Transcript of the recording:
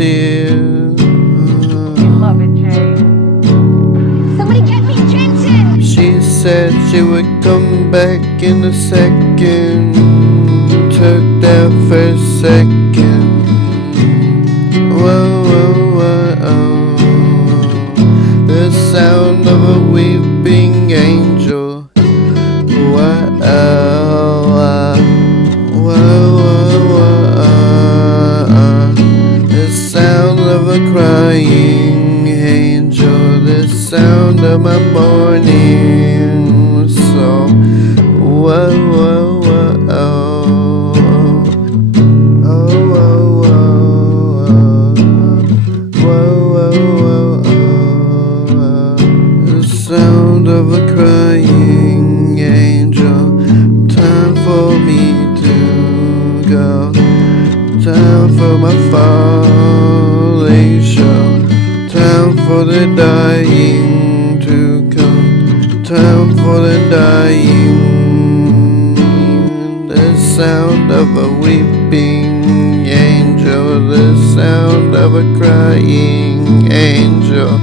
tears. You love it, Jay. Somebody get me Jensen! She said she would come back in a second. Took that first second. Whoa, whoa, whoa. The sound of a weeping angel. Whoa, the sound of a crying angel. The sound of my morning song. Whoa, whoa, whoa. The sound of a crying angel. Time for me to go. Time for my falling show. Time for the dying to come. Time for the dying. The sound of a weeping angel. The sound of a crying angel.